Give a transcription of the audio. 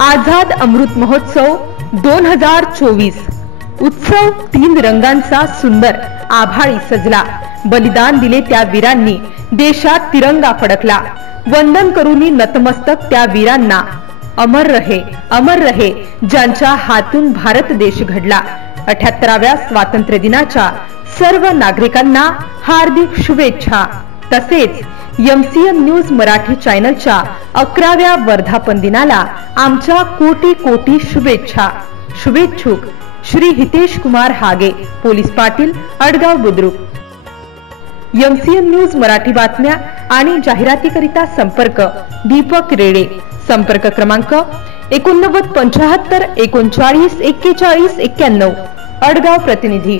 आझाद अमृत महोत्सव 2024 उत्सव 3 रंगांचा सुंदर आभाळी सजला। बलिदान दिले त्या वीरांनी देशात तिरंगा फडकला। वंदन करूनी नतमस्तक त्या वीरांना। अमर रहे ज्यांच्या हातून भारत देश घडला। 78व्या स्वातंत्र्य दिनाच्या सर्व नागरिकांना हार्दिक शुभेच्छा। तसेच एमसीएन न्यूज मराठी चॅनलच्या 11व्या वर्धापन दिनाला आमच्या कोटी कोटी शुभेच्छा। शुभेच्छुक Shri Hitesh Kumar Hage, police Patil, Adgaon Budruk. MCN news Marathi बातम्या आणि जाहिरातीकरिता संपर्क दीपक रेडे। संपर्क क्रमांक 89 75 39 41 91, अडगाव प्रतिनिधी।